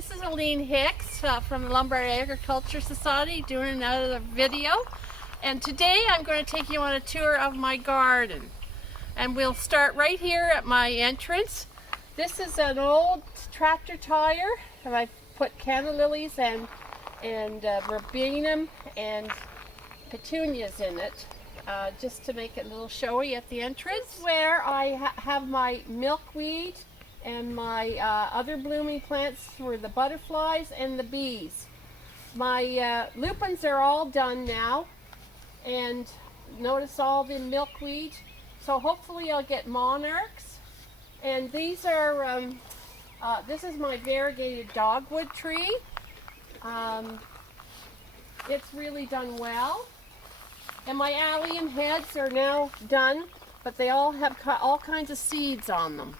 this is Aline Hicks from the Lombard Agriculture Society doing another video. And today I'm going to take you on a tour of my garden. And we'll start right here at my entrance. This is an old tractor tire, and I put canna lilies and verbena and petunias in it, just to make it a little showy at the entrance. Where I have my milkweed and my other blooming plants for the butterflies and the bees. My lupins are all done now, and notice all the milkweed. So hopefully I'll get monarchs. And these are, this is my variegated dogwood tree. It's really done well. And my allium heads are now done, but they all have all kinds of seeds on them.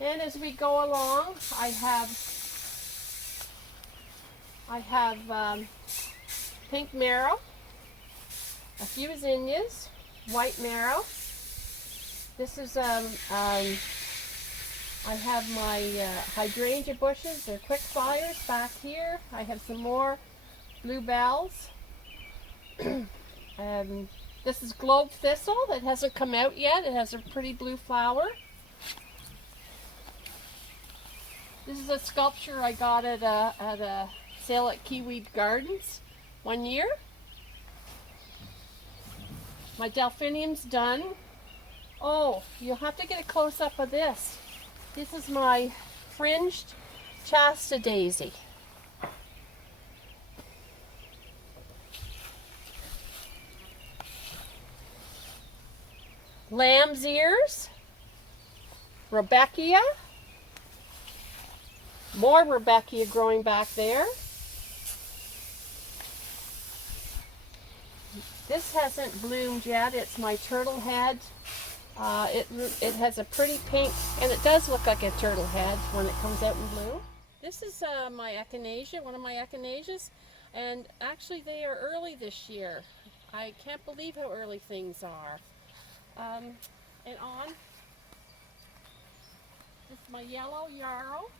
And as we go along, I have pink marrow, a few zinnias, white marrow. This is I have my hydrangea bushes. They're quick flyers back here. I have some more bluebells. This is globe thistle that hasn't come out yet. It has a pretty blue flower. This is a sculpture I got at a sale at Kiwi Gardens one year. My delphinium's done. Oh, you'll have to get a close-up of this. This is my fringed Shasta daisy. Lamb's ears, Rebecca. More Rebecca growing back there. This hasn't bloomed yet. It's my turtle head. It has a pretty pink, and it does look like a turtle head when it comes out in bloom. This is my echinacea, one of my echinacеas, and actually they are early this year. I can't believe how early things are. And on, this is my yellow yarrow.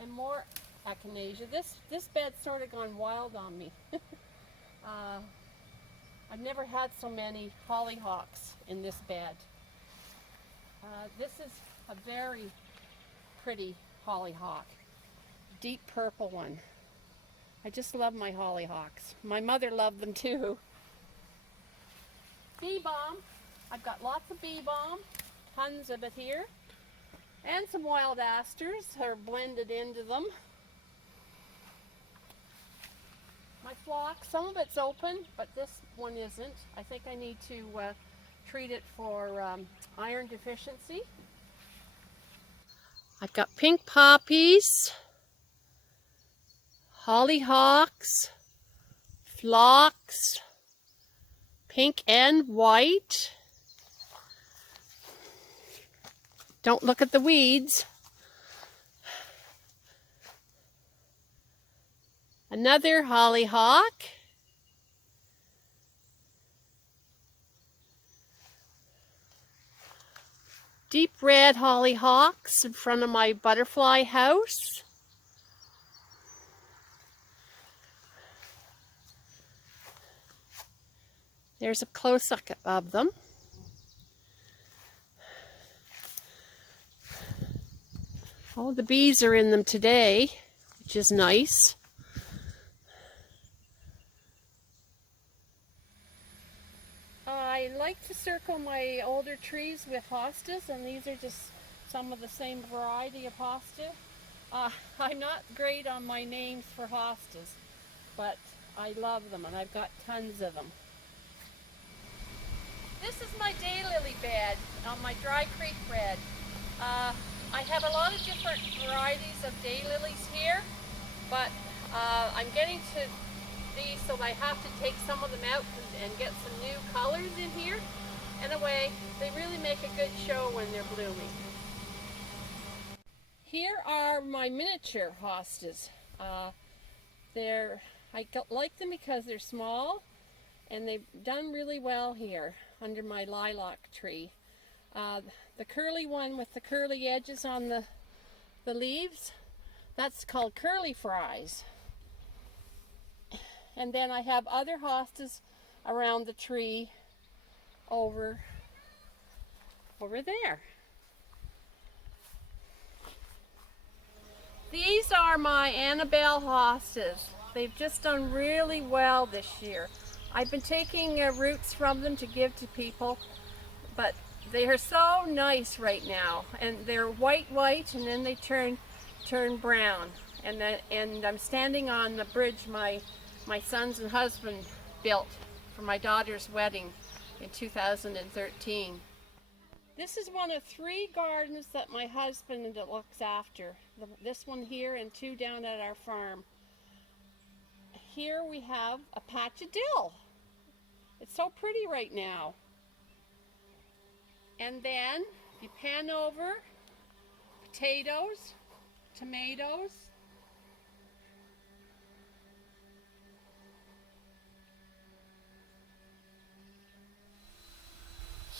And more echinacea. This bed's sort of gone wild on me. I've never had so many hollyhocks in this bed. This is a very pretty hollyhock, deep purple one. I just love my hollyhocks. My mother loved them too. Bee balm. I've got lots of bee balm, tons of it here. And some wild asters are blended into them. My phlox, some of it's open, but this one isn't. I think I need to treat it for iron deficiency. I've got pink poppies, hollyhocks, phlox, pink and white. Don't look at the weeds. Another hollyhock. Deep red hollyhocks in front of my butterfly house. There's a close-up of them. All the bees are in them today, which is nice. I like to circle my older trees with hostas, and these are just some of the same variety of hosta. I'm not great on my names for hostas, but I love them, and I've got tons of them. This is my daylily bed on my dry creek bed. I have a lot of different varieties of daylilies here, but I'm getting to these, so I have to take some of them out and get some new colors in here. Anyway, they really make a good show when they're blooming. Here are my miniature hostas. I like them because they're small, and they've done really well here under my lilac tree. The curly one with the curly edges on the the leaves. That's called curly fries. And then I have other hostas around the tree over there. These are my Annabelle hostas. They've just done really well this year. I've been taking roots from them to give to people, but they are so nice right now. And they're white, and then they turn brown. And I'm standing on the bridge my sons and husband built for my daughter's wedding in 2013. This is one of 3 gardens that my husband looks after. This one here and 2 down at our farm. Here we have a patch of dill. It's so pretty right now. And then if you pan over, potatoes, tomatoes,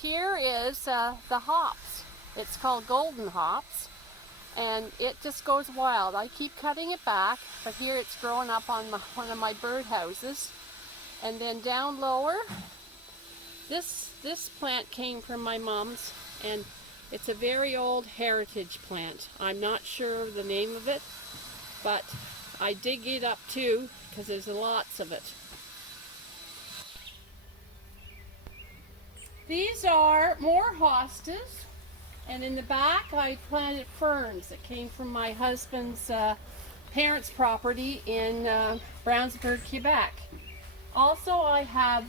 here is the hops. It's called golden hops, and it just goes wild. I keep cutting it back, but here it's growing up on one of my birdhouses. And then down lower, this plant came from my mom's, and it's a very old heritage plant. I'm not sure of the name of it, but I dig it up too because there's lots of it. These are more hostas, and in the back I planted ferns that came from my husband's parents' property in Brownsburg, Quebec. Also I have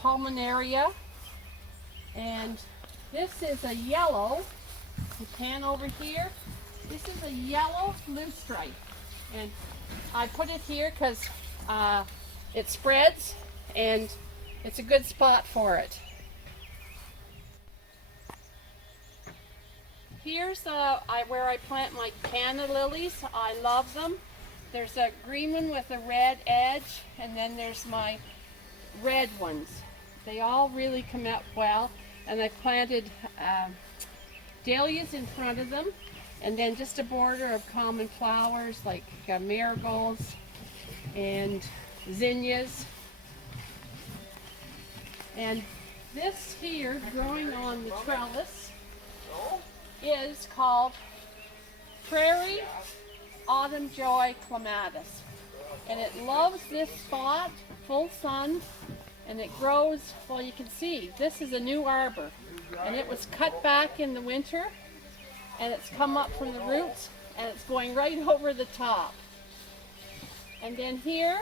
pulmonaria, and this is a yellow, you pan over here, this is a yellow loosestrife, and I put it here because it spreads and it's a good spot for it. Here's where I plant my Canada lilies. I love them. There's a green one with a red edge, and then there's my red ones. They all really come out well, and I planted dahlias in front of them, and then just a border of common flowers like marigolds and zinnias. And this here, growing on the trellis, is called Prairie Autumn Joy Clematis. And it loves this spot, full sun, and it grows, well, you can see, this is a new arbor. And it was cut back in the winter, and it's come up from the roots, and it's going right over the top. And then here,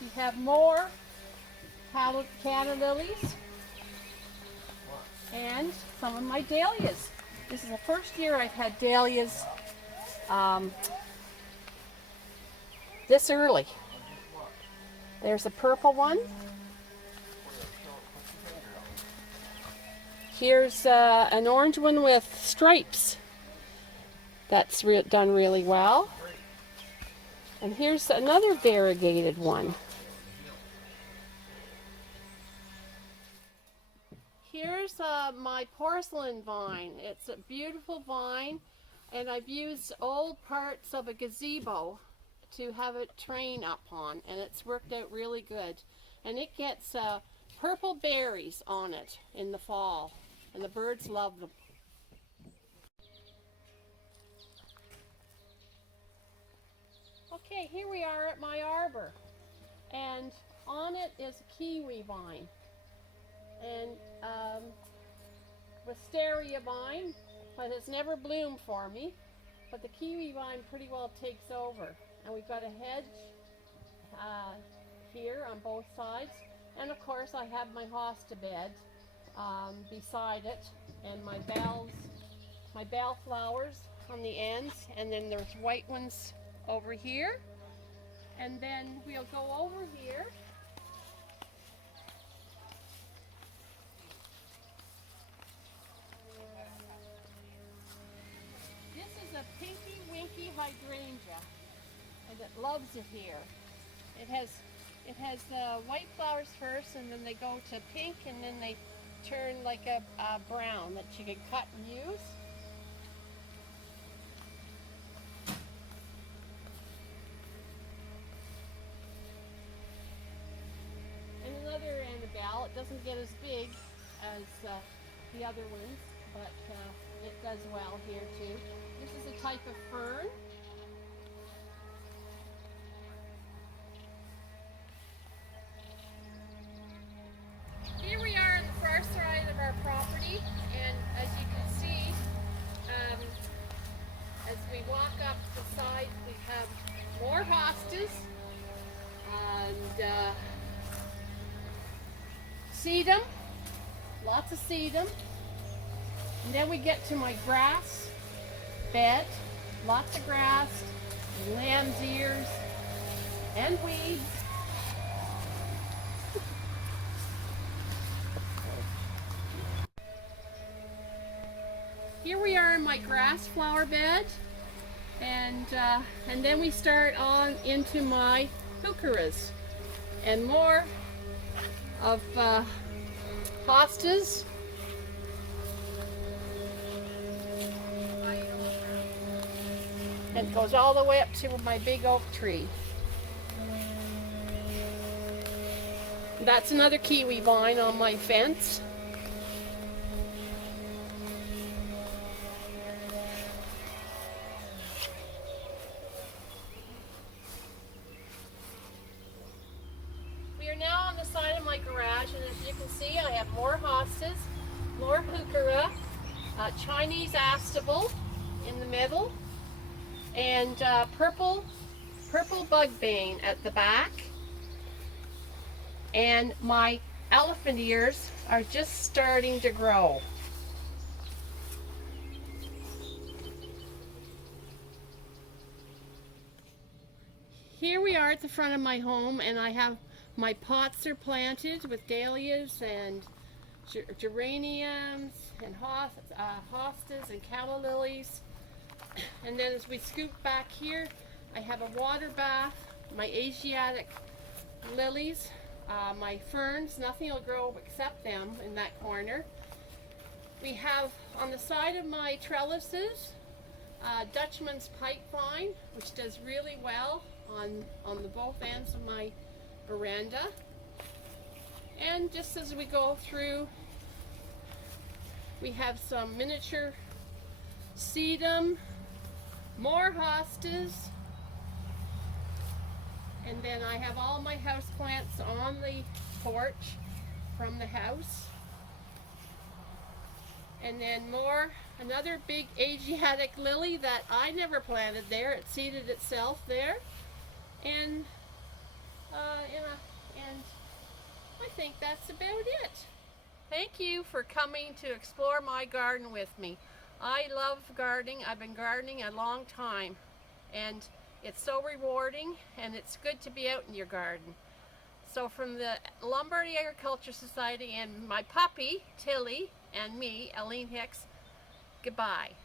you have more Canada lilies and some of my dahlias. This is the first year I've had dahlias this early. There's a purple one. Here's an orange one with stripes. That's done really well. And here's another variegated one. Here's my porcelain vine. It's a beautiful vine, and I've used old parts of a gazebo to have it train up on, and it's worked out really good. And it gets purple berries on it in the fall, and the birds love them. Okay, here we are at my arbor, and on it is a kiwi vine. And wisteria vine, but it's never bloomed for me. But the kiwi vine pretty well takes over. And we've got a hedge here on both sides. And of course I have my hosta bed beside it, and my bell flowers on the ends, and then there's white ones over here. And then we'll go over here. A pinky winky hydrangea, and it loves it here. It has white flowers first, and then they go to pink, and then they turn like a brown that you can cut and use. well. It doesn't get as big as the other ones, but it does well here too. This is a type of fern. Here we are on the far side of our property, and as you can see, as we walk up the side, we have more hostas and sedum, lots of sedum. And then we get to my grass bed, lots of grass, lamb's ears, and weeds. Here we are in my grass flower bed, and then we start on into my heucheras and more of hostas. And it goes all the way up to my big oak tree. That's another kiwi vine on my fence. We are now on the side of my garage, and as you can see, I have more hostas, more heuchera, Chinese astable in the middle, and purple bugbane at the back. And my elephant ears are just starting to grow. Here we are at the front of my home, and I have my pots are planted with dahlias and geraniums and hostas and calla lilies. And then as we scoop back here, I have a water bath, my Asiatic lilies, my ferns. Nothing will grow except them in that corner. We have on the side of my trellises Dutchman's pipevine, which does really well on the both ends of my veranda. And just as we go through, we have some miniature sedum, more hostas, and then I have all my house plants on the porch from the house. And then another big Asiatic lily that I never planted there. It seeded itself there. And I think that's about it. Thank you for coming to explore my garden with me. I love gardening. I've been gardening a long time, and it's so rewarding, and it's good to be out in your garden. So from the Lombardy Agriculture Society and my puppy, Tilly, and me, Aline Hicks, goodbye.